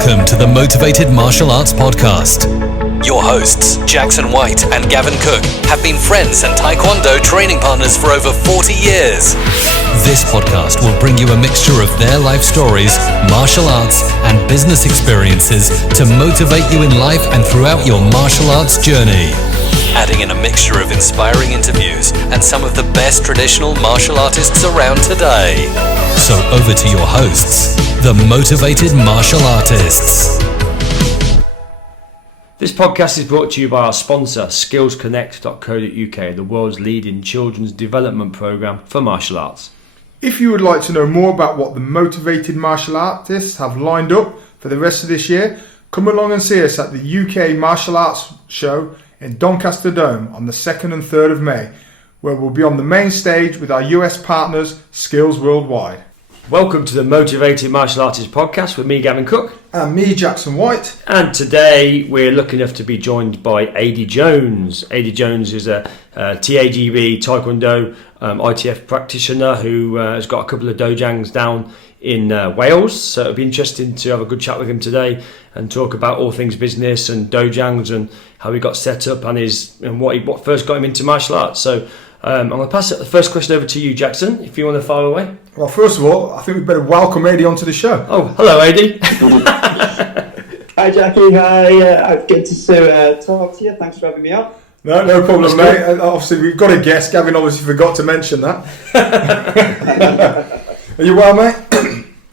Welcome to the Motivated Martial Arts Podcast. Your hosts, Jackson White and Gavin Cook, have been friends and Taekwondo training partners for over 40 years. This podcast will bring you a mixture of their life stories, martial arts, and business experiences to motivate you in life and throughout your martial arts journey. Adding in a mixture of inspiring interviews and some of the best traditional martial artists around today. So over to your hosts, the Motivated Martial Artists. This podcast is brought to you by our sponsor, skillsconnect.co.uk, the world's leading children's development programme for martial arts. If you would like to know more about what the Motivated Martial Artists have lined up for the rest of this year, come along and see us at the UK Martial Arts Show in Doncaster Dome on the 2nd and 3rd of May, where we'll be on the main stage with our US partners, Skills Worldwide. Welcome to the Motivated Martial Artists Podcast with me, Gavin Cook. And me, Jackson White. And today we're lucky enough to be joined by Ady Jones. Ady Jones is a TAGB Taekwondo ITF practitioner who has got a couple of Dojangs down in Wales. So it'll be interesting to have a good chat with him today and talk about all things business and Dojangs and how he got set up and what first got him into martial arts. So I'm going to pass the first question over to you, Jackson, if you want to fire away. Well, first of all, I think we better welcome Ady onto the show. Oh, hello, Ady. Hi, Jackie. Hi. Good to talk to you. Thanks for having me on. No problem, mate. Obviously, we've got a guest. Gavin obviously forgot to mention that. Are you well, mate?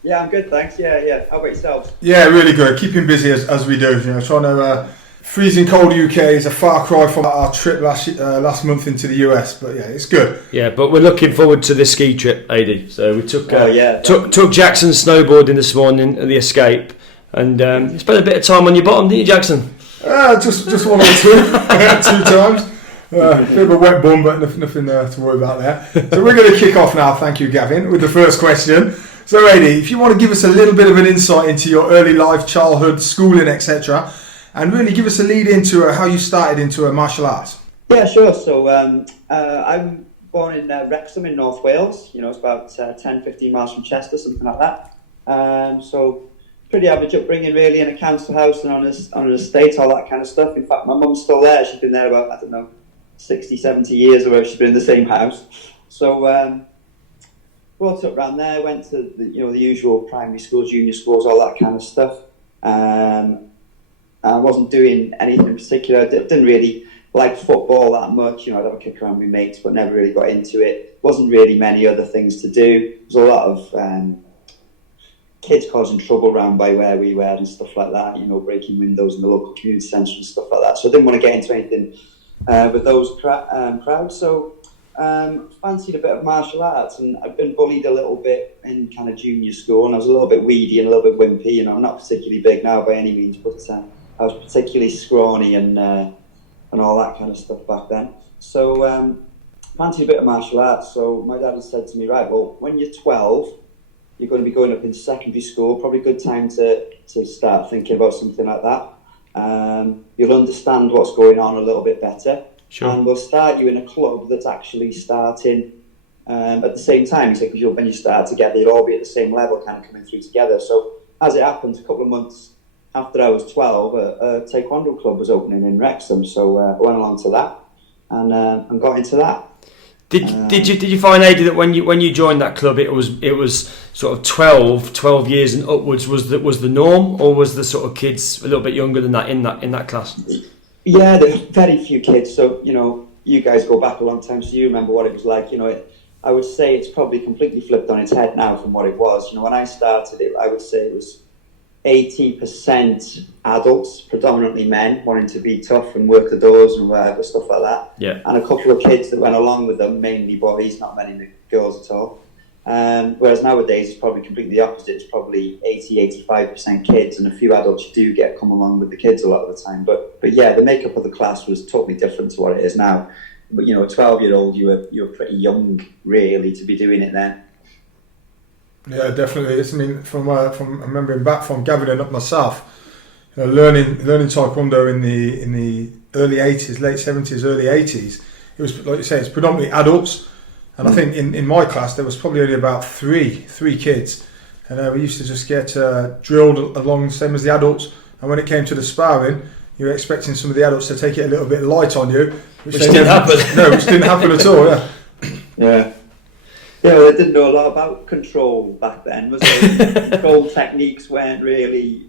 Yeah, I'm good, thanks. Yeah. How about yourself? Yeah, really good. Keeping busy as we do. Trying to... freezing cold UK is a far cry from our trip last month into the US, but yeah, it's good. Yeah, but we're looking forward to the ski trip, Ady. So we took Jackson snowboarding this morning at the Escape, and you spent a bit of time on your bottom, didn't you, Jackson? Just one or two, 2 times. A bit of a wet bum, but nothing to worry about there. So we're going to kick off now, thank you, Gavin, with the first question. So, Ady, if you want to give us a little bit of an insight into your early life, childhood, schooling, etc., and really give us a lead into how you started into martial arts. Yeah, sure. So I'm born in Wexham in North Wales. It's about 10-15 miles from Chester, something like that. So pretty average upbringing really, in a council house and on an estate, all that kind of stuff. In fact, my mum's still there. She's been there about, 60, 70 years or whatever. She's been in the same house. So brought up around there, went to the usual primary schools, junior schools, all that kind of stuff. I wasn't doing anything in particular. I didn't really like football that much. I'd have a kick around with mates, but never really got into it. Wasn't really many other things to do. There was a lot of kids causing trouble around by where we were and stuff like that, breaking windows in the local community centre and stuff like that. So I didn't want to get into anything with those crowds. So fancied a bit of martial arts, and I've been bullied a little bit in kind of junior school, and I was a little bit weedy and a little bit wimpy. I'm not particularly big now by any means, but I was particularly scrawny and all that kind of stuff back then. So fancied a bit of martial arts. So my dad had said to me, right, well, when you're 12, you're going to be going up into secondary school. Probably a good time to start thinking about something like that. You'll understand what's going on a little bit better. Sure. And we'll start you in a club that's actually starting at the same time. He said, because when you start together, you'll all be at the same level, kind of coming through together. So as it happened, a couple of months after I was 12, a Taekwondo club was opening in Wrexham, so I went along to that and got into that. Did you find, Ady, that when you joined that club, it was sort of 12 years and upwards was the norm, or was the sort of kids a little bit younger than that in that class? Yeah, there's very few kids. So you guys go back a long time, so you remember what it was like. I would say it's probably completely flipped on its head now from what it was. When I started it, I would say it was 80% adults, predominantly men, wanting to be tough and work the doors and whatever, stuff like that. Yeah. And a couple of kids that went along with them, mainly boys, not many girls at all. Whereas nowadays it's probably completely the opposite. It's probably 80-85% kids, and a few adults do come along with the kids a lot of the time. But yeah, the makeup of the class was totally different to what it is now. But a 12-year-old, you were pretty young really to be doing it then. Yeah, definitely. From remembering back from Gavin and up myself, learning Taekwondo in the early 80s, late 70s, early 80s. It was, like you say, it's predominantly adults, and I think in my class there was probably only about three kids and we used to just get drilled along the same as the adults. And when it came to the sparring, you were expecting some of the adults to take it a little bit light on you, which didn't happen. No, which didn't happen at all. Yeah. Yeah. Yeah, well, they didn't know a lot about control back then, was it? Control techniques weren't really,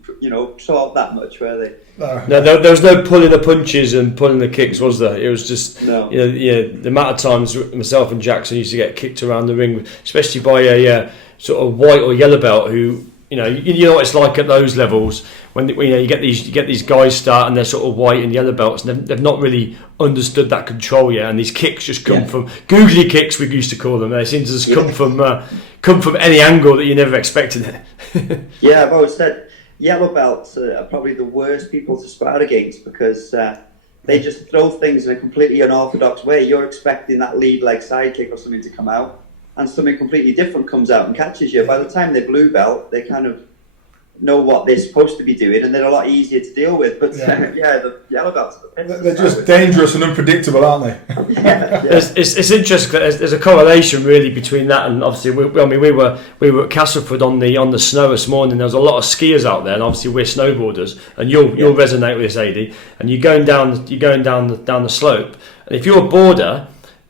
taught that much, were they? No, there was no pulling the punches and pulling the kicks, was there? It was just, the amount of times myself and Jackson used to get kicked around the ring, especially by a sort of white or yellow belt who, you know what it's like at those levels when you get these guys start and they're sort of white and yellow belts and they've not really understood that control yet, and these kicks just come from googly kicks, we used to call them. They seem to just come from any angle that you never expected it. Yeah, I've always said yellow belts are probably the worst people to spar against because they just throw things in a completely unorthodox way. You're expecting that lead leg side kick or something to come out, and something completely different comes out and catches you. By the time they're blue belt, they kind of know what they're supposed to be doing, and they're a lot easier to deal with. But the yellow belts are they're just dangerous and unpredictable, aren't they? It's interesting. There's a correlation really between that and obviously we were at Castleford on the snow this morning. There was a lot of skiers out there, and obviously we're snowboarders, and you'll resonate with this, Ady. And you're going down the slope, and if you're a boarder,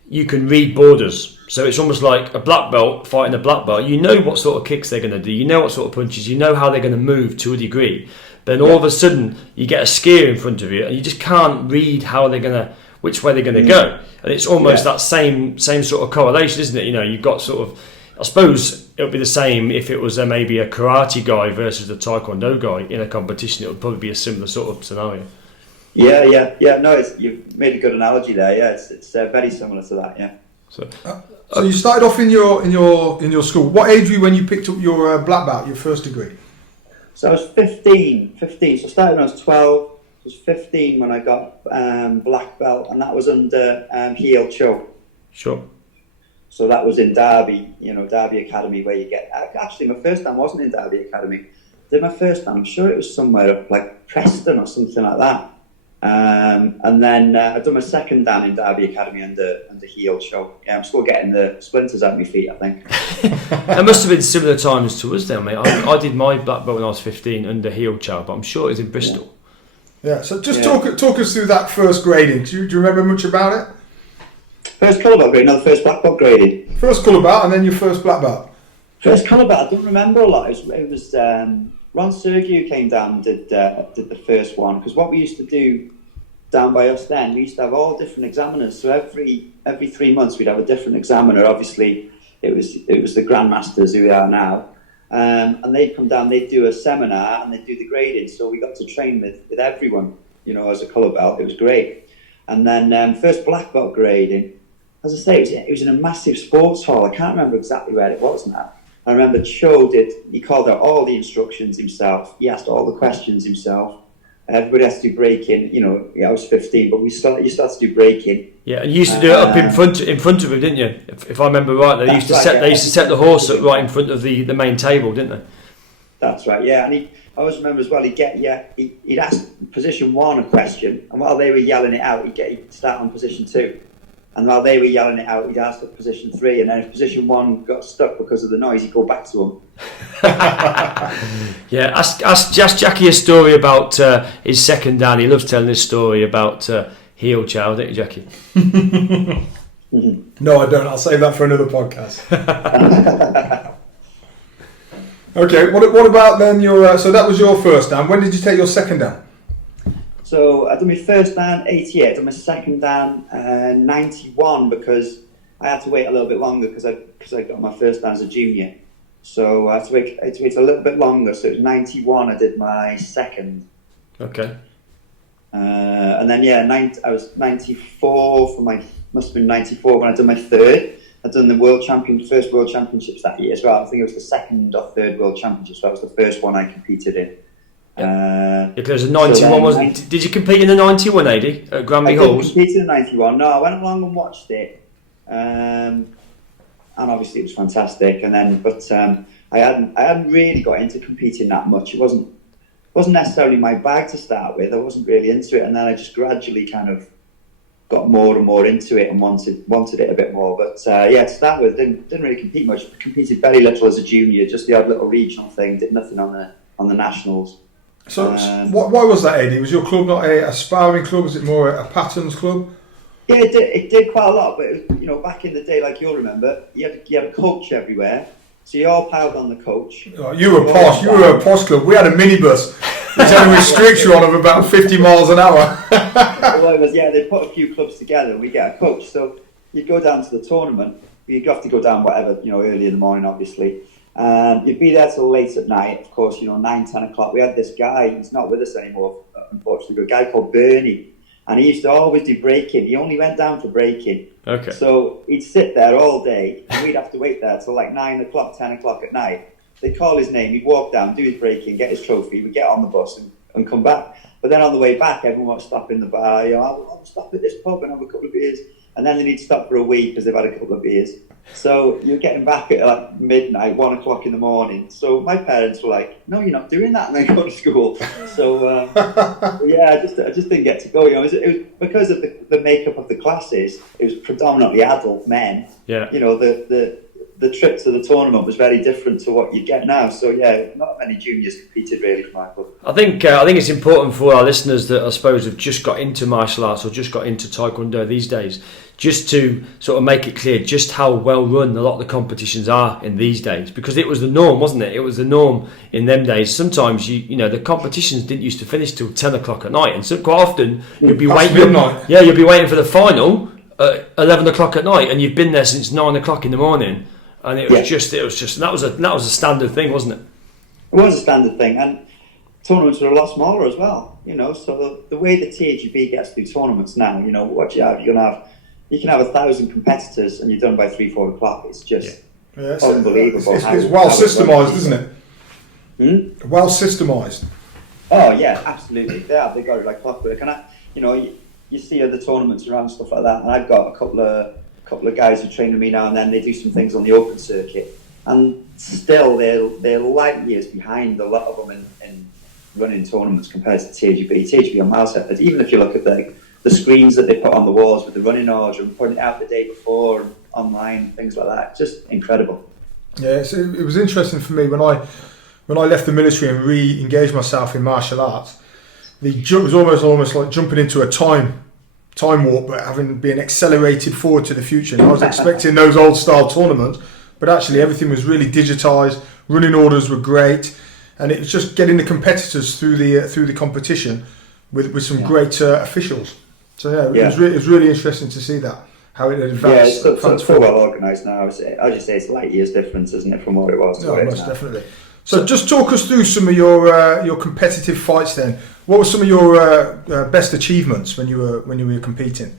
you can read borders. So it's almost like a black belt fighting a black belt. You know what sort of kicks they're going to do. You know what sort of punches. You know how they're going to move to a degree. But then all of a sudden, you get a skier in front of you, and you just can't read which way they're going to go. And it's almost that same sort of correlation, isn't it? You've got sort of, I suppose it would be the same if it was maybe a karate guy versus a Taekwondo guy in a competition. It would probably be a similar sort of scenario. Yeah. No, you've made a good analogy there. Yeah, it's very similar to that. Yeah. So you started off in your school. What age were you when you picked up your black belt, your first degree? So I was 15. So I started when I was 12. I was 15 when I got black belt, and that was under Heel Cho. Sure. So that was in Derby, Derby Academy, where you get... Actually, my first time wasn't in Derby Academy. I did my first time, I'm sure it was somewhere up like Preston or something like that. And then I've done my second dan in Derby Academy under Heel Cho. Yeah, I'm still getting the splinters out my feet, I think. That must have been similar times to us then, mate. I did my black belt when I was 15 under Heel Cho, but I'm sure it was in Bristol. Yeah, so just talk us through that first grading. Do you remember much about it? First colour belt grading, no, the first black belt grading. First colour belt and then your first black belt. First colour belt, I don't remember a lot. It was Ron Sergio came down and did the first one, because what we used to do down by us then, we used to have all different examiners. So every 3 months we'd have a different examiner. Obviously, it was the grandmasters who we are now, and they'd come down, they'd do a seminar and they'd do the grading. So we got to train with everyone, as a colour belt. It was great. And then first black belt grading, as I say, it was in a massive sports hall. I can't remember exactly where it was now. I remember he called out all the instructions himself. He asked all the questions himself. Everybody has to do breaking. I was 15, but you start to do breaking. Yeah, and you used to do it up in front of him, didn't you? If I remember right, they used to set the horse up right in front of the main table, didn't they? That's right. Yeah, and I always remember as well. He'd ask position 1 a question, and while they were yelling it out, he'd start on position 2. And while they were yelling it out, he'd ask at position 3, and then if position 1 got stuck because of the noise, he'd go back to him. Yeah, ask Jackie a story about his second dan. He loves telling this story about Heel Chow, don't you, Jackie? No, I don't. I'll save that for another podcast. Okay, what about then your... so that was your first dan. When did you take your second dan? So I did my first dan 88, I did my second dan 91, because I had to wait a little bit longer because I got my first dan as a junior. So I had to wait a little bit longer. So it was 91 I did my second. Okay. And then I was 94 must have been 94 when I did my third. I'd done the first World Championships that year as well. I think it was the second or third World Championships. So that was the first one I competed in. Because a 91 wasn't. Did you compete in the 91, Ady, at Granby Halls? I competed in the 91. No, I went along and watched it, and obviously it was fantastic. And then, I hadn't really got into competing that much. It wasn't necessarily my bag to start with. I wasn't really into it, and then I just gradually kind of got more and more into it and wanted it a bit more. But to start with, didn't really compete much. Competed very little as a junior, just the odd little regional thing. Did nothing on the nationals. So why was that, Ady? Was your club not a sparring club? Was it more a patterns club? Yeah, it did quite a lot. But it was, back in the day, like you'll remember, you had a coach everywhere. So you all piled on the coach. Oh, you were posh. You were a posh club. We had a minibus. Which had a restriction on of about 50 miles an hour. Well, they put a few clubs together and we get a coach. So you'd go down to the tournament. You'd have to go down early in the morning, obviously. You'd be there till late at night, of course, 9, 10 o'clock. We had this guy, he's not with us anymore, unfortunately, but a guy called Bernie. And he used to always do breaking. He only went down for breaking. Okay. So he'd sit there all day and we'd have to wait there till like 9 o'clock, 10 o'clock at night. They'd call his name, he'd walk down, do his breaking, get his trophy, we'd get on the bus and come back. But then on the way back, everyone would stop in the bar, I'll stop at this pub and have a couple of beers. And then they need to stop for a week because they've had a couple of beers. So you're getting back at like midnight, 1 o'clock in the morning. So my parents were like, no, you're not doing that, and then go to school. So I just didn't get to go. It was because of the makeup of the classes. It was predominantly adult men. Yeah. The trip to the tournament was very different to what you get now. So not many juniors competed really for my club. I think it's important for our listeners that I suppose have just got into martial arts or just got into Taekwondo these days, just to sort of make it clear just how well run a lot of the competitions are in these days, because it was the norm, wasn't it? It was the norm in them days. Sometimes the competitions didn't used to finish till 10 o'clock at night, and so quite often you'd be waiting. You'd be waiting for the final at 11 o'clock at night, and you've been there since 9 o'clock in the morning. And it was just that was a standard thing, wasn't it? It was a standard thing, and tournaments were a lot smaller as well. So the way the TAGB gets through tournaments now, what you have, you can have 1,000 competitors, and you're done by 3-4 o'clock. It's just unbelievable. It's well systemised, isn't it? Well systemised. Oh yeah, absolutely. They got it like clockwork, and you see other tournaments around, stuff like that. And I've got a couple of guys who train with me now and then. They do some things on the open circuit, and still they're light years behind a lot of them in running tournaments compared to TAGB. TAGB are miles ahead. Even if you look at the screens that they put on the walls with the running order and putting it out the day before and online, things like that, just incredible. Yeah, it was interesting for me when I left the military and re-engaged myself in martial arts. It was almost like jumping into a time warp, but having been accelerated forward to the future. And I was expecting those old style tournaments, but actually everything was really digitised. Running orders were great, and it was just getting the competitors through the competition with some great officials. So it was really interesting to see that, how it advanced. Yeah, it's so well organised now. As you say, it's light years difference, isn't it, from what it was to what it is now. Most definitely. So just talk us through some of your competitive fights then. What were some of your best achievements when you were competing?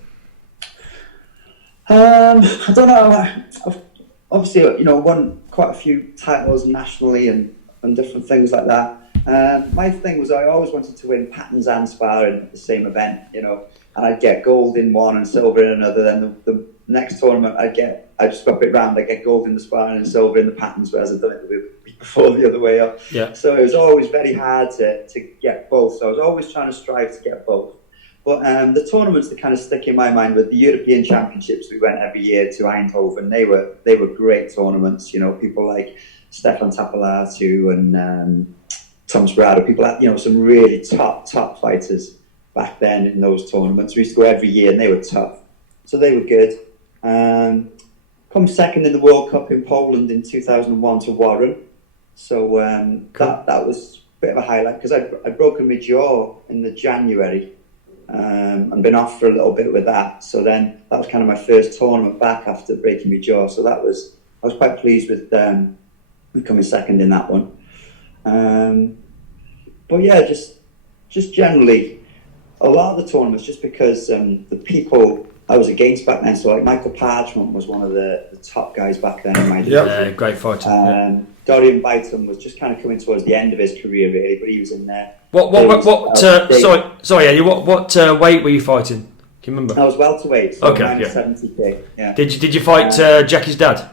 I don't know. I've obviously, won quite a few titles nationally and different things like that. My thing was I always wanted to win patterns and sparring at the same event, and I'd get gold in one and silver in another. Then the next tournament I just got a bit round. I get gold in the sparring and silver in the patterns, whereas I'd done it the week before the other way up. Yeah. So it was always very hard to get both. So I was always trying to strive to get both. But the tournaments that kind of stick in my mind were the European Championships. We went every year to Eindhoven. They were great tournaments. People like Stefan Tapalatu and Thomas Brado. People like some really top fighters back then in those tournaments. We used to go every year, and they were tough. So they were good. Come second in the World Cup in Poland in 2001 to Warren. So cool. that was a bit of a highlight, because I'd broken my jaw in the January and been off for a little bit with that. So then that was kind of my first tournament back after breaking my jaw. So I was quite pleased with coming second in that one. But yeah, just generally a lot of the tournaments, just because the people I was against back then, so like Michael Parchment was one of the top guys back then in my division. Yeah, great fighter. Dorian Byton was just kind of coming towards the end of his career really, but he was in there. Sorry, Eddie, what weight were you fighting? Can you remember? I was welterweight, so okay, minus 70k. Yeah. Did you fight Jackie's dad?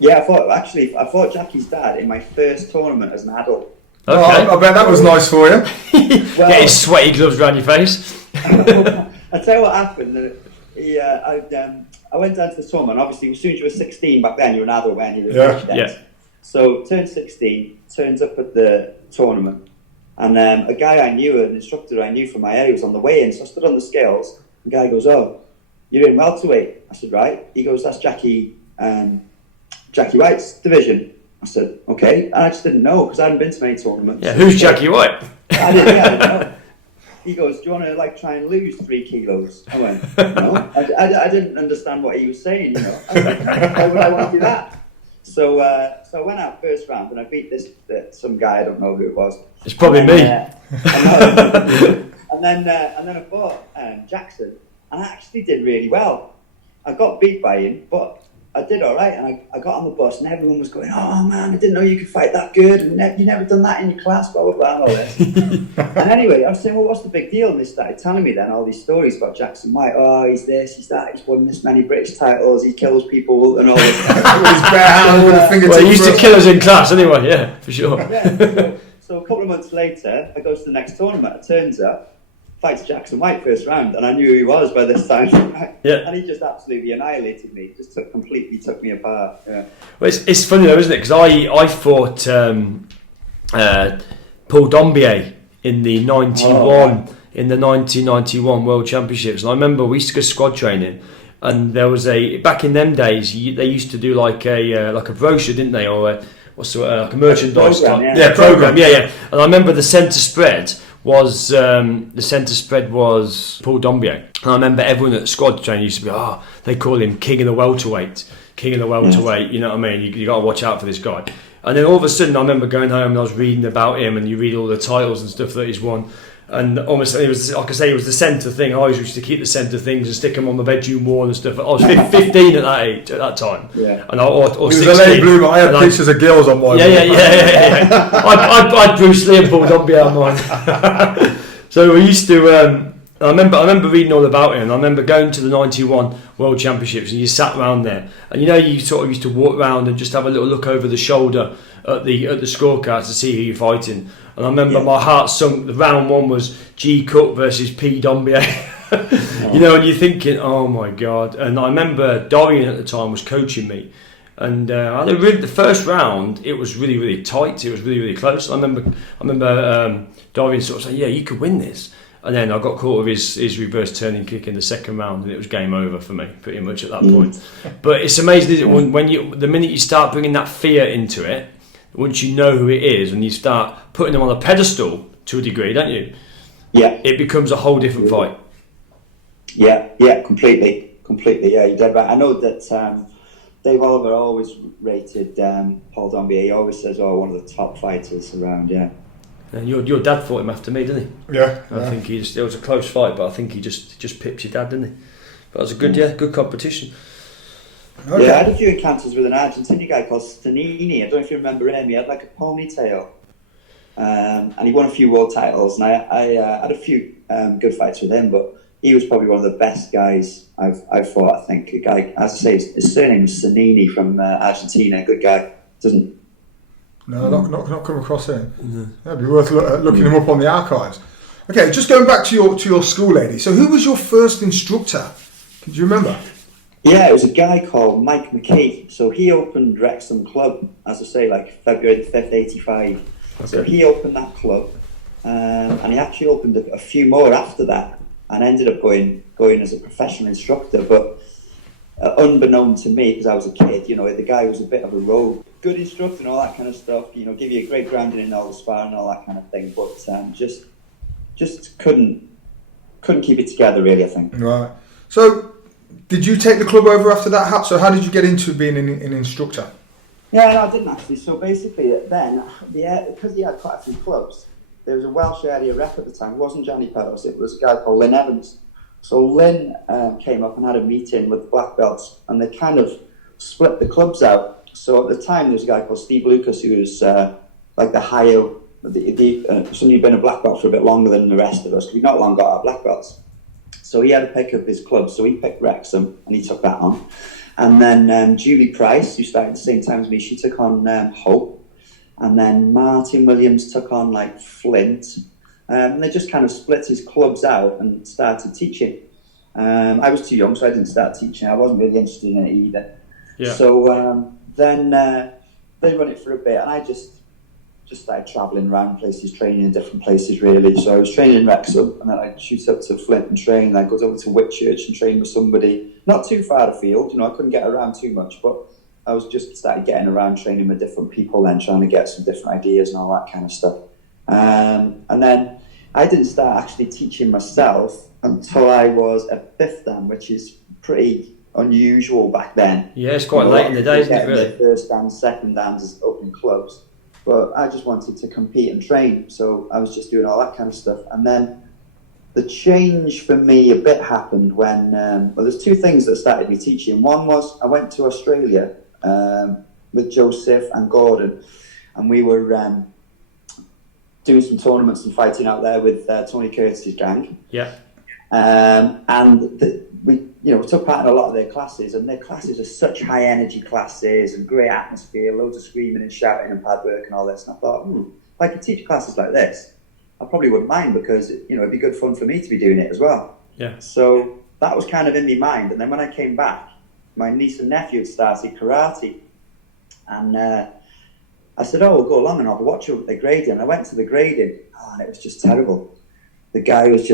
Yeah, I fought Jackie's dad in my first tournament as an adult. Okay. I bet that was nice for you. Get his sweaty gloves around your face. I I tell you what happened. I went down to the tournament. Obviously, as soon as you were 16 back then, you were an adult when you were Yeah. So turned 16, turns up at the tournament, and a guy I knew, an instructor I knew from my area, was on the way in. So I stood on the scales. The guy goes, "Oh, you're in welterweight." I said, "Right." He goes, "That's Jackie White's division." I said, "Okay." And I just didn't know because I hadn't been to many tournaments. Yeah, who's Jackie White? I didn't know. He goes, "Do you want to try and lose 3 kilos?" I went, "No." I didn't understand what he was saying. I was like, "Why would I want to do that?" So I went out first round and I beat some guy. I don't know who it was. It's probably me. And then I fought Jackson, and I actually did really well. I got beat by him, but I did all right. And I got on the bus, and everyone was going, "Oh man, I didn't know you could fight that good, and you never done that in your class, blah blah blah, and all this." And anyway, I was saying, "Well, what's the big deal?" And they started telling me then all these stories about Jackson White. "Oh, he's this, he's that, he's won this many British titles, he kills people, and all this." With his bare hand with a fingertip. Well, he used to kill us in class anyway. Yeah, for sure. Yeah, so a couple of months later, I go to the next tournament. It turns up. Fights Jackson White first round, and I knew who he was by this time. Yeah. And he just absolutely annihilated me. Just completely took me apart. Yeah. Well, it's funny though, isn't it? Because I fought Paul Dombier in the 1991 World Championships, and I remember we used to go squad training, and there was back in them days they used to do like a brochure, didn't they, or like a merchandise program. Yeah. And I remember the centre spread was Paul Dombier, and I remember everyone at squad training used to be, they call him King of the Welterweight. You know what I mean? You got to watch out for this guy. And then all of a sudden I remember going home and I was reading about him, and you read all the titles and stuff that he's won, and almost it was, like I say, it was the centre thing. I always used to keep the centre things and stick them on the bedroom wall and stuff. I was 15 at that age, at that time. Yeah. And or He was 16. a late bloomer. I had pictures of girls on mine. Yeah. I'd Bruce Lee and Paul Dombier on mine. So we used to. I remember reading all about him. I remember going to the '91 World Championships, and you sat around there, and you sort of used to walk around and just have a little look over the shoulder at the scorecards to see who you're fighting. And I remember my heart sunk. The round one was G Cook versus P Dombier. And you're thinking, oh my God. And I remember Dorian at the time was coaching me. And the first round, it was really, really tight. It was really, really close. I remember Dorian sort of saying, "Yeah, you could win this." And then I got caught with his reverse turning kick in the second round, and it was game over for me, pretty much at that point. But it's amazing, isn't it, when the minute you start bringing that fear into it, once you know who it is, and you start putting them on a pedestal to a degree, don't you? Yeah. It becomes a whole different fight. Yeah, completely. Yeah, you're dead right. I know that Dave Oliver always rated Paul Dombier. He always says, one of the top fighters around, yeah. And your dad fought him after me, didn't he? Yeah. I think it was a close fight, but I think he just pipped your dad, didn't he? But it was a good competition. Okay. Yeah, I had a few encounters with an Argentinian guy called Stanini. I don't know if you remember him. He had like a ponytail, and he won a few world titles. And I had a few good fights with him, but he was probably one of the best guys I've fought. I think a guy, as I say, his surname was Stanini from Argentina. Good guy. No, not come across him. It'd be worth looking him up on the archives. Okay, just going back to your school, lady. So, who was your first instructor? Do you remember? Yeah, it was a guy called Mike McKee. So he opened Wrexham Club, as I say, like February the 5th, 85. Okay. So he opened that club, and he actually opened a few more after that, and ended up going as a professional instructor. But unbeknown to me, because I was a kid, the guy was a bit of a rogue. Good instructor and all that kind of stuff, give you a great grounding in all the sparring and all that kind of thing, but just couldn't keep it together, really, I think. Right. So, did you take the club over after that? So how did you get into being an instructor? Yeah, no, I didn't actually. So basically then, because he had quite a few clubs, there was a Welsh area rep at the time. It wasn't Johnny Pedals, it was a guy called Lynn Evans. So Lynn came up and had a meeting with the black belts, and they kind of split the clubs out. So at the time, there was a guy called Steve Lucas, who was like the higher, somebody who'd been a black belt for a bit longer than the rest of us, because we not long got our black belts. So he had to pick up his club. So he picked Wrexham, and he took that on. And then Julie Price, who started at the same time as me, she took on Hope. And then Martin Williams took on like Flint. And they just kind of split his clubs out and started teaching. I was too young, so I didn't start teaching. I wasn't really interested in it either. Yeah. So then they run it for a bit, and I just started travelling around places, training in different places really. So I was training in Wrexham, and then I'd shoot up to Flint and train, and I'd go over to Whitchurch and train with somebody, not too far afield, I couldn't get around too much, but I was just started getting around training with different people then, trying to get some different ideas and all that kind of stuff. And then I didn't start actually teaching myself until I was a fifth dan, which is pretty unusual back then. Yeah, it's quite late in the day, isn't it, really? The first dan, second dans as open clubs. But I just wanted to compete and train, so I was just doing all that kind of stuff. And then the change for me a bit happened when, there's two things that started me teaching. One was I went to Australia with Joseph and Gordon, and we were doing some tournaments and fighting out there with Tony Curtis's gang. Yeah. We took part in a lot of their classes, and their classes are such high energy classes and great atmosphere, loads of screaming and shouting and pad work and all this. And I thought, if I could teach classes like this, I probably wouldn't mind, because it'd be good fun for me to be doing it as well. Yeah. So that was kind of in my mind. And then when I came back, my niece and nephew had started karate, and I said, we'll go along and I'll watch the grading. And I went to the grading, and it was just terrible. The guy was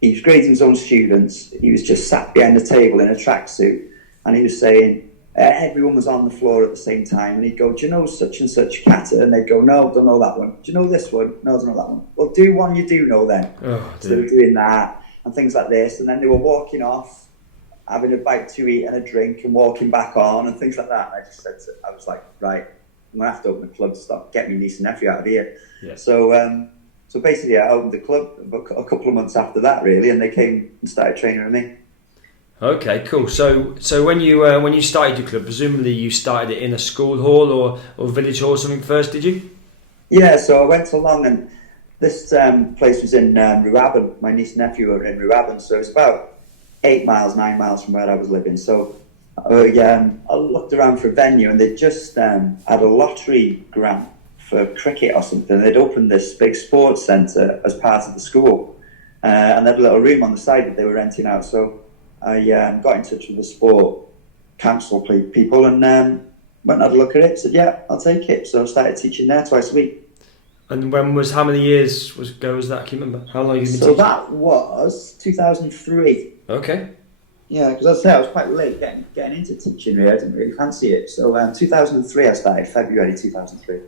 he was grading his own students. He was just sat behind the table in a tracksuit, and he was saying, everyone was on the floor at the same time, and he'd go, do you know such and such kata? And they'd go, no, don't know that one. Do you know this one? No, don't know that one. Well, do one you do know then. So they were doing that and things like this, and then they were walking off, having a bite to eat and a drink, and walking back on and things like that. And I just said, I was like, right, I'm going to have to open the club to stop, get me niece and nephew out of here. Yeah. So basically I opened the club a couple of months after that really, and they came and started training with me. Okay, cool. So when you started your club, presumably you started it in a school hall or village hall or something first, did you? Yeah, so I went along, and this place was in Ruabon. My niece and nephew were in Ruabon, so it was about 9 miles from where I was living. So I looked around for a venue, and they just had a lottery grant for cricket or something. They'd opened this big sports centre as part of the school, and they had a little room on the side that they were renting out. So I got in touch with the sport council people and went and had a look at it. Said, yeah, I'll take it. So I started teaching there twice a week. And how many years ago was that? Can you remember? How long have you been teaching? So that was 2003. Okay. Yeah, because as I say, I was quite late getting into teaching really. I didn't really fancy it. So 2003 I started, February 2003.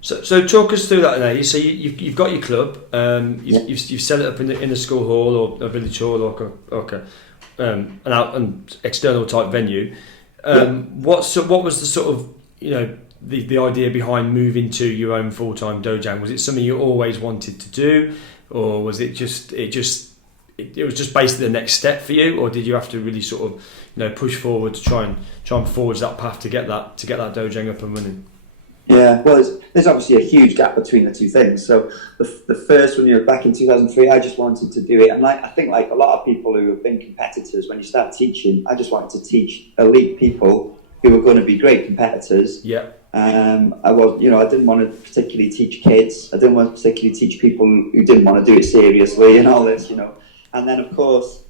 So talk us through that now. So you've got your club. You've set it up in a school hall or a village hall or an external type venue. What was the sort of the idea behind moving to your own full-time dojang? Was it something you always wanted to do, or was it just basically the next step for you, or did you have to really sort of push forward to try and forge that path to get that dojang up and running? Yeah, well, there's obviously a huge gap between the two things. So the first one, back in 2003, I just wanted to do it. And I think like a lot of people who have been competitors, when you start teaching, I just wanted to teach elite people who were going to be great competitors. Yeah. I didn't want to particularly teach kids. I didn't want to particularly teach people who didn't want to do it seriously and all this, And then, of course,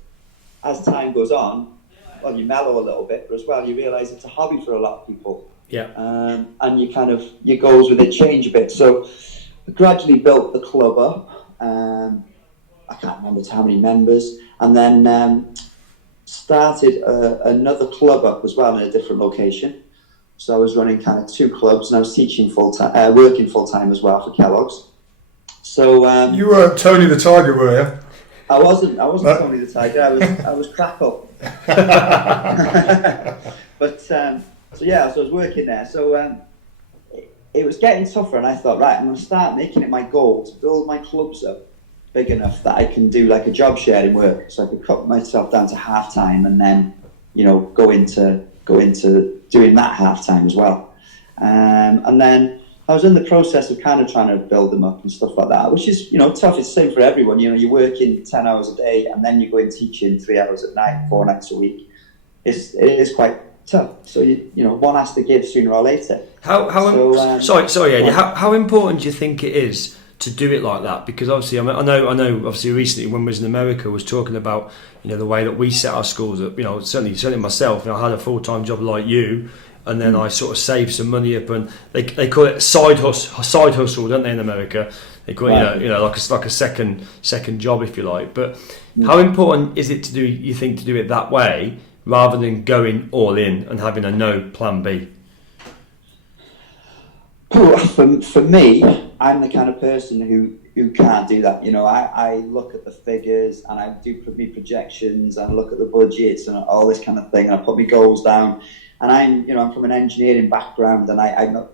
as time goes on, well, you mellow a little bit, but as well, you realise it's a hobby for a lot of people. Yeah. And your goals with it change a bit. So I gradually built the club up. I can't remember how many members, and then started another club up as well in a different location. So I was running kind of two clubs, and I was teaching full-time, working full-time as well for Kellogg's. So you were Tony the Tiger, were you? I wasn't Tony the Tiger. I was Crackle. But so I was working there. So it was getting tougher, and I thought, right, I'm going to start making it my goal to build my clubs up big enough that I can do like a job sharing work, so I could cut myself down to half time, and then go into doing that half time as well. And then I was in the process of kind of trying to build them up and stuff like that, which is tough. It's the same for everyone. You're working 10 hours a day, and then you go in teaching 3 hours at night, 4 nights a week. It is quite tough. So one has to give sooner or later. Sorry, Ady. How important do you think it is to do it like that? Because obviously, I know. Obviously, recently when we was in America, was talking about the way that we set our schools up. Certainly myself. I had a full-time job like you, and then I sort of saved some money up, and they call it a side hustle, don't they, in America? They call it like a second job, if you like. But how important is it to do it that way rather than going all in and having a no plan B? For me, I'm the kind of person who can't do that. I look at the figures and I do my projections and I look at the budgets and all this kind of thing, and I put my goals down. And I'm from an engineering background, and I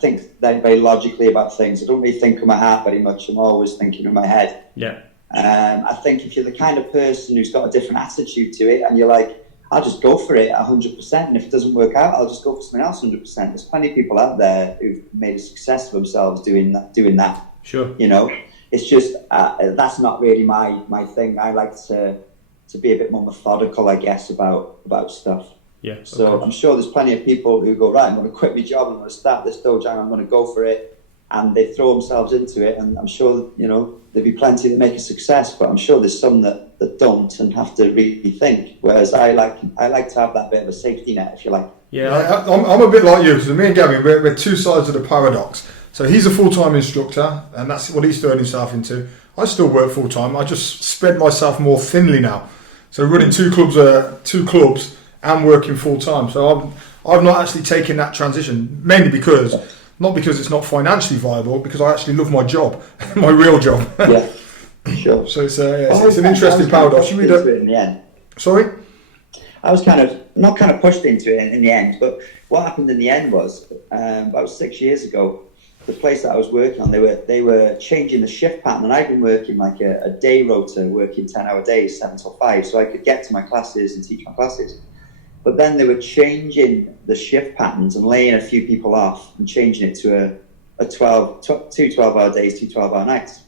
think very logically about things. I don't really think with my heart very much. I'm always thinking with my head. Yeah. I think if you're the kind of person who's got a different attitude to it, and you're like, I'll just go for it 100%, and if it doesn't work out, I'll just go for something else 100%. There's plenty of people out there who've made a success of themselves doing that. Sure. It's just that's not really my thing. I like to be a bit more methodical, I guess, about stuff. Yeah. So okay. I'm sure there's plenty of people who go, right, I'm going to quit my job, I'm going to start this Dojang, I'm going to go for it, and they throw themselves into it, and I'm sure there'll be plenty that make a success, but I'm sure there's some that don't and have to really think. Whereas I like to have that bit of a safety net, if you like. Yeah, I'm a bit like you, because me and Gavin, we're two sides of the paradox. So he's a full-time instructor, and that's what he's throwing himself into. I still work full-time. I just spread myself more thinly now. So running two clubs and working full-time. So I've not actually taken that transition, mainly because, not because it's not financially viable, because I actually love my job, my real job. Yeah, sure. So it's an interesting paradox. In the end. Sorry? I was not pushed into it in the end, but what happened in the end was, about 6 years ago, the place that I was working on, they were changing the shift pattern, and I'd been working like a day rota, working 10-hour days, 7 till 5, so I could get to my classes and teach my classes. But then they were changing the shift patterns and laying a few people off and changing it to two 12-hour days, 2 12-hour nights.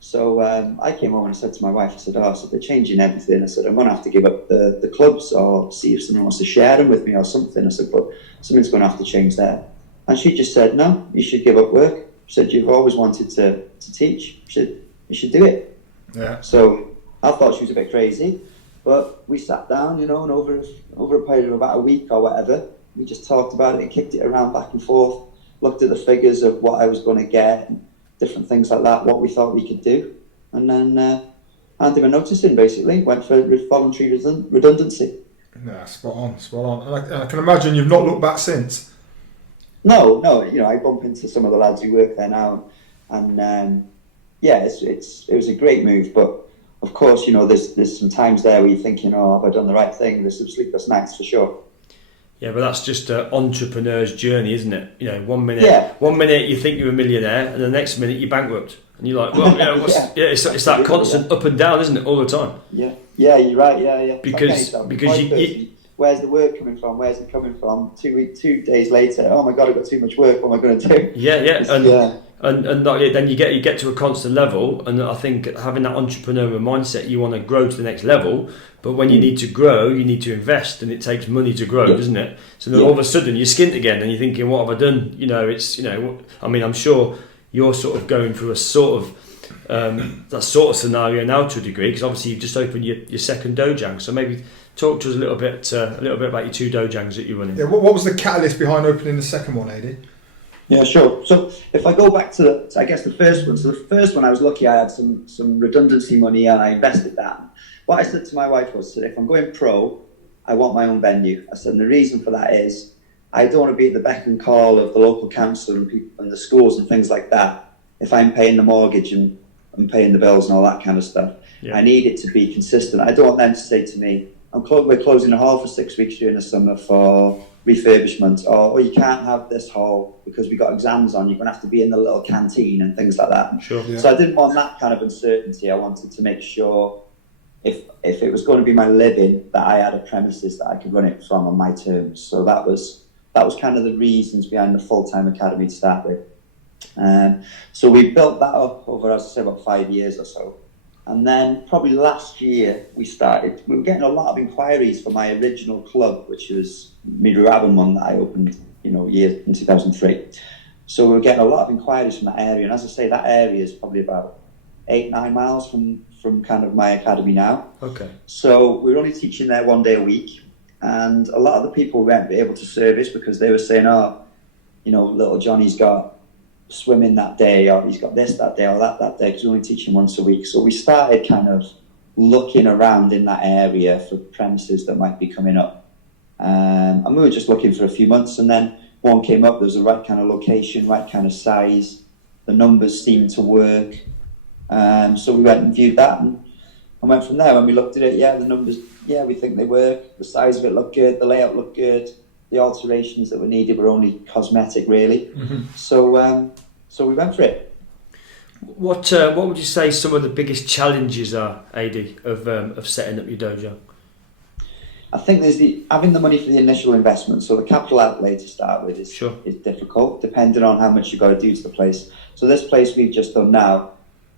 So I came home and I said to my wife, I said, they're changing everything. I said, I'm going to have to give up the clubs, or see if someone wants to share them with me or something. I said, but something's going to have to change there. And she just said, no, you should give up work. She said, you've always wanted to teach. You should do it. Yeah. So I thought she was a bit crazy. But we sat down, and over a period of about a week or whatever, we just talked about it and kicked it around back and forth, looked at the figures of what I was going to get, and different things like that, what we thought we could do. And then handed a notice in, basically, went for voluntary redundancy. Nah, spot on. And I can imagine you've not looked back since. No, I bump into some of the lads who work there now, and it was a great move, but of course, there's some times there where you're thinking, have I done the right thing? There's some sleepless nights for sure. Yeah, but that's just an entrepreneur's journey, isn't it? One minute you think you're a millionaire, and the next minute you're bankrupt, and you're like, well, it's that constant up and down, isn't it, all the time? Yeah, you're right. Yeah. Because you where's the work coming from? Where's it coming from? 2 days later, oh my God, I've got too much work. What am I going to do? Yeah. And then you get to a constant level, and I think having that entrepreneurial mindset, you want to grow to the next level. But when you need to grow, you need to invest, and it takes money to grow, doesn't it? So then all of a sudden you're skint again, and you're thinking, what have I done? I'm sure you're sort of going through a sort of that sort of scenario now to a degree, because obviously you've just opened your second Dojang. So maybe talk to us a little bit about your 2 Dojangs that you're running. Yeah, what was the catalyst behind opening the second one, Ady? Yeah, sure. So if I go back to the first one. So the first one, I was lucky. I had some redundancy money and I invested that. What I said to my wife was, if I'm going pro, I want my own venue. I said, and the reason for that is I don't want to be at the beck and call of the local council and people and the schools and things like that. If I'm paying the mortgage and paying the bills and all that kind of stuff, I need it to be consistent. I don't want them to say to me, we're closing a hall for 6 weeks during the summer for refurbishment, or you can't have this hall because we've got exams on, you're going to have to be in the little canteen and things like that. Sure. Yeah. So I didn't want that kind of uncertainty. I wanted to make sure if it was going to be my living, that I had a premises that I could run it from on my terms. So that was kind of the reasons behind the full-time academy to start with. So we built that up over, as I say, about 5 years or so. And then probably last year we were getting a lot of inquiries for my original club, which was my Ruabon one that I opened, year in 2003. So we were getting a lot of inquiries from that area, and as I say, that area is probably about 8-9 miles from kind of my academy now. Okay. So we were only teaching there 1 day a week, and a lot of the people weren't able to service because they were saying, oh, you know, little Johnny's got swimming that day, or he's got this that day, or that day, because we only teach him once a week. So we started kind of looking around in that area for premises that might be coming up. And we were just looking for a few months, and then one came up. There was the right kind of location, right kind of size. The numbers seemed to work. So we went and viewed that and went from there. When we looked at it, the numbers, we think they work. The size of it looked good. The layout looked good. The alterations that were needed were only cosmetic, really. Mm-hmm. So we went for it. What would you say some of the biggest challenges are, Ady, of setting up your dojo? I think there's having the money for the initial investment. So the capital outlay to start with is difficult, depending on how much you've got to do to the place. So this place we've just done now,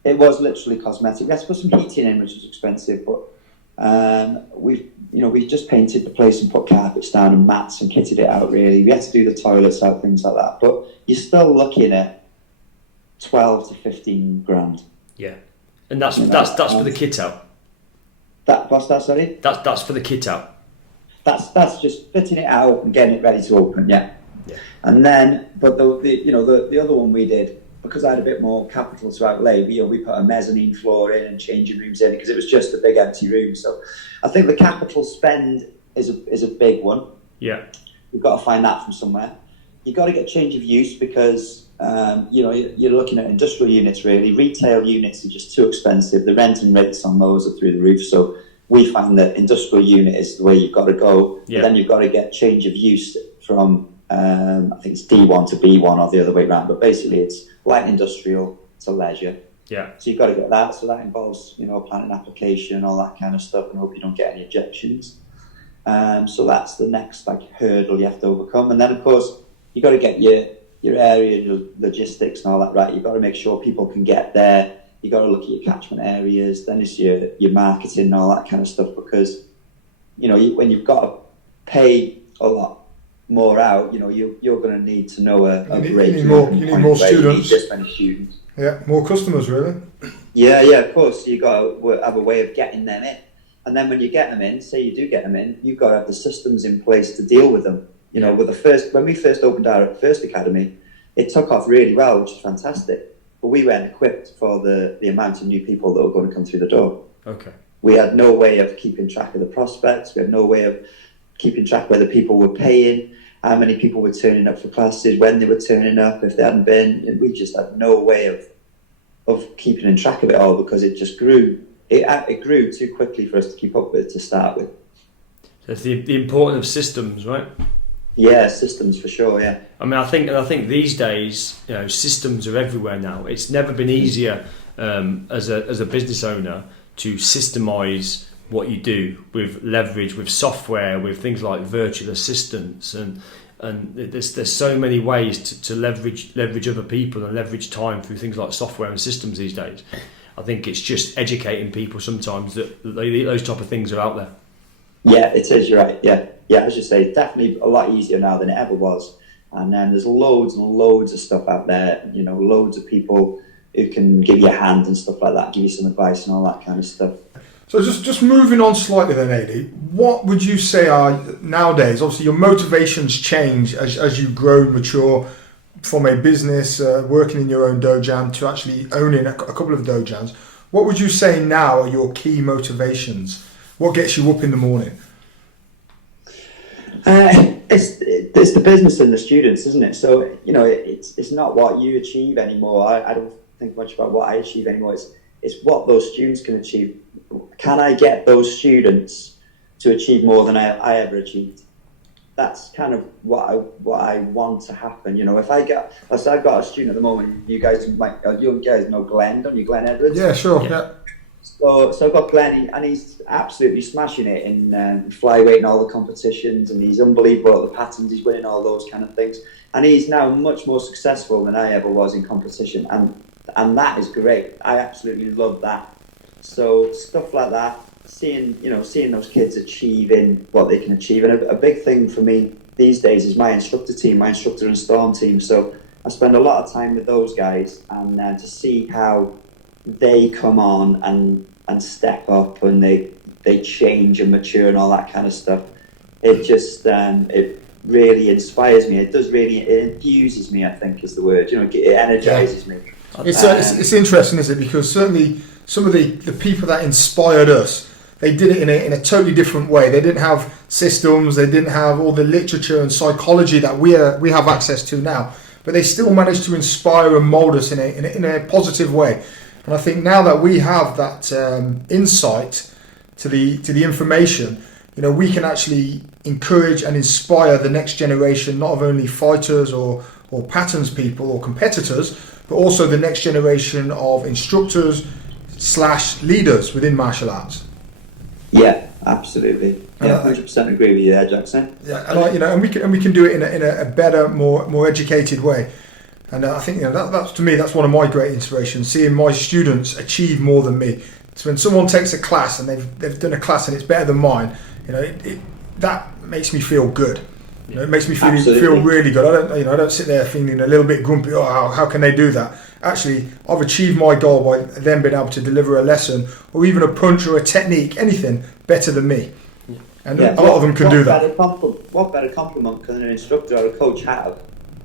it was literally cosmetic. We had to put some heating in, which was expensive, but we just painted the place and put carpets down and mats and kitted it out. Really, we had to do the toilets out, things like that. But you're still looking at 12 to 15 grand. Yeah, and that's for the kit out. What's that? Sorry. That's for the kit out. That's just fitting it out and getting it ready to open. Yeah. And then, but the other one we did, because I had a bit more capital to outlay, we put a mezzanine floor in and changing rooms in because it was just a big empty room. So I think the capital spend is a big one. Yeah. We've got to find that from somewhere. You've got to get change of use because you're looking at industrial units really. Retail units are just too expensive. The renting rates on those are through the roof. So we find that industrial unit is the way you've got to go. Yeah. But then you've got to get change of use from I think it's D1 to B1 or the other way around. But basically it's light industrial to leisure. Yeah. So you've got to get that. So that involves planning application, all that kind of stuff, and hope you don't get any objections. So that's the next hurdle you have to overcome. And then of course you've got to get your area, your logistics and all that right. You've got to make sure people can get there. You've got to look at your catchment areas. Then it's your marketing and all that kind of stuff because, when you've got to pay a lot more out, you're going to need to know a great you need more students. This many students. Yeah, more customers really. Yeah, of course. You've got to have a way of getting them in. And then when you get them in, say you do get them in, you've got to have the systems in place to deal with them. When we first opened our first academy, it took off really well, which is fantastic. But we weren't equipped for the amount of new people that were going to come through the door. Okay. We had no way of keeping track of the prospects. We had no way of keeping track whether people were paying, how many people were turning up for classes, when they were turning up, if they hadn't been. We just had no way of keeping in track of it all because it just grew. It grew too quickly for us to keep up with to start with. So it's the importance of systems, right? Yeah, systems for sure. Yeah. I mean, I think these days, systems are everywhere now. It's never been easier as a business owner to systemize what you do with leverage, with software, with things like virtual assistants, and there's so many ways to leverage other people and leverage time through things like software and systems these days. I think it's just educating people sometimes that those type of things are out there. Yeah, it is. You're right. Yeah, as you say, definitely a lot easier now than it ever was. And then there's loads and loads of stuff out there. Loads of people who can give you a hand and stuff like that, give you some advice and all that kind of stuff. So just moving on slightly then, Ady, what would you say are nowadays? Obviously, your motivations change as you grow and mature from a business, working in your own dojang to actually owning a couple of dojangs. What would you say now are your key motivations? What gets you up in the morning? It's the business and the students, isn't it? So, it's not what you achieve anymore. I don't think much about what I achieve anymore. It's what those students can achieve. Can I get those students to achieve more than I ever achieved? That's kind of what I want to happen. If I've got a student at the moment, you guys know Glenn, don't you, Glenn Edwards? Yeah, sure. Yeah. So I've got Glenn, and he's absolutely smashing it in flyweight and all the competitions, and he's unbelievable at the patterns. He's winning all those kind of things, and he's now much more successful than I ever was in competition, and that is great. I absolutely love that. So stuff like that, seeing those kids achieving what they can achieve, and a big thing for me these days is my instructor and storm team. So I spend a lot of time with those guys, and to see how they come on and step up, and they change and mature and all that kind of stuff. It just it really inspires me. It infuses me, I think is the word. It energizes me. It's interesting, isn't it? Because certainly some of the people that inspired us, they did it in a totally different way. They didn't have systems, they didn't have all the literature and psychology that we have access to now, but they still managed to inspire and mold us in a positive way. And I think now that we have that insight to the information, we can actually encourage and inspire the next generation, not of only fighters or patterns people or competitors, but also the next generation of instructors / leaders within martial arts. Yeah, absolutely. Yeah, 100% agree with you there, Jackson. Yeah, and we can do it in a better, more educated way. And I think that's to me, that's one of my great inspirations, seeing my students achieve more than me. So when someone takes a class and they've done a class and it's better than mine, that makes me feel good. It makes me feel really good. I don't sit there feeling a little bit grumpy. Oh, how can they do that? Actually, I've achieved my goal by them being able to deliver a lesson or even a punch or a technique, anything better than me. And a lot of them can do that. What better compliment can an instructor or a coach have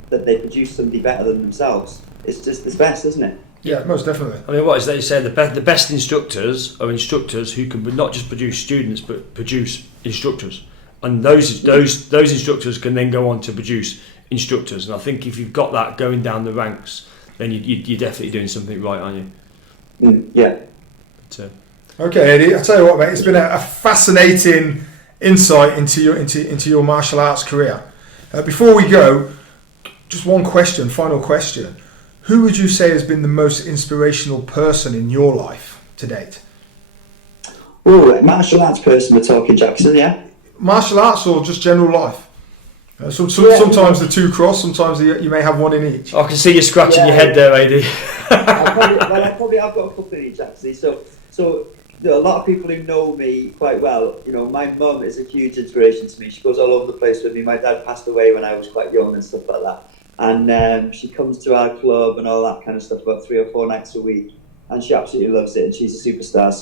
that they produce somebody better than themselves? It's just the best, isn't it? Yeah, most definitely. I mean, what is that you say? The best instructors are instructors who can not just produce students but produce instructors, and those instructors can then go on to produce instructors. And I think if you've got that going down the ranks, then you're definitely doing something right, aren't you? Yeah. Okay, Ady. I tell you what, mate. It's been a fascinating insight into your martial arts career. Before we go, just one question, final question. Who would you say has been the most inspirational person in your life to date? Oh, martial arts person we're talking, Jackson, yeah? Martial arts or just general life? Sometimes the two cross, sometimes you may have one in each. I can see you scratching your head there, Ady. I've got a couple in each, actually. So a lot of people who know me quite well, my mum is a huge inspiration to me. She goes all over the place with me. My dad passed away when I was quite young and stuff like that. And she comes to our club and all that kind of stuff about 3 or 4 nights a week, and she absolutely loves it, and she's a superstar.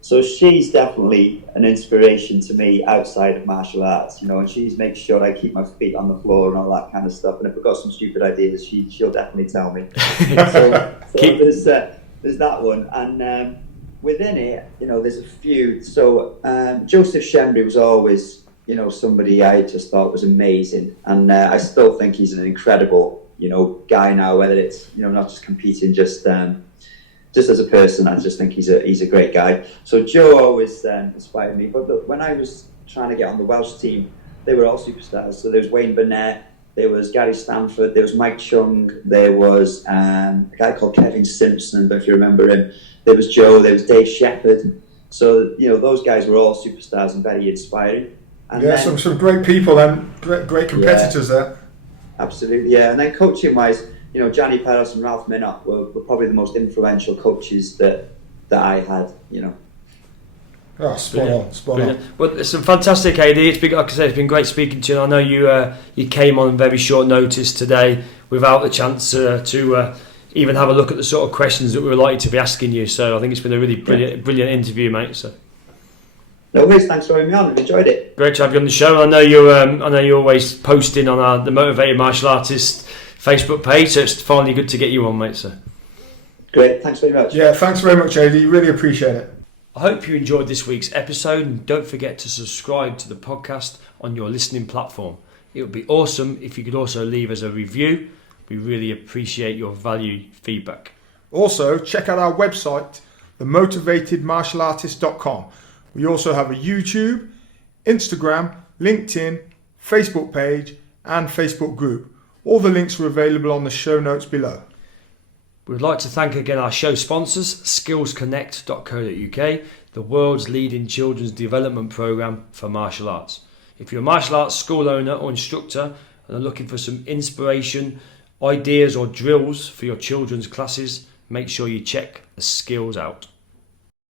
So she's definitely an inspiration to me outside of martial arts, and she makes sure I keep my feet on the floor and all that kind of stuff. And if I've got some stupid ideas, she'll definitely tell me. so there's that one, and within it, there's a few. So Joseph Shembry was always, somebody I just thought was amazing, and I still think he's an incredible, guy now. Whether it's not just competing, just as a person, I just think he's a great guy. So Joe always inspired me. But when I was trying to get on the Welsh team, they were all superstars. So there was Wayne Burnett, there was Gary Stanford, there was Mike Chung, there was a guy called Kevin Simpson, I don't know if you remember him. There was Joe, there was Dave Shepherd. So those guys were all superstars and very inspiring. And then, some great people and great competitors there. Absolutely, yeah. And then coaching wise, Johnny Peros and Ralph Minot were probably the most influential coaches that I had. Oh, spot on. Well, it's fantastic, Ady. It's been, like I said, it's been great speaking to you. I know you came on very short notice today without the chance to even have a look at the sort of questions that we were likely to be asking you. So I think it's been a really brilliant interview, mate. So. No worries, thanks for having me on. I've enjoyed it. Great to have you on the show. I know you're always posting on the Motivated Martial Artist Facebook page, so it's finally good to get you on, mate. So. Great, thanks very much. Yeah, thanks very much, Ady. Really appreciate it. I hope you enjoyed this week's episode, and don't forget to subscribe to the podcast on your listening platform. It would be awesome if you could also leave us a review. We really appreciate your valued feedback. Also, check out our website, themotivatedmartialartist.com. We also have a YouTube, Instagram, LinkedIn, Facebook page and Facebook group. All the links are available on the show notes below. We'd like to thank again our show sponsors, skillsconnect.co.uk, the world's leading children's development programme for martial arts. If you're a martial arts school owner or instructor and are looking for some inspiration, ideas or drills for your children's classes, make sure you check the skills out.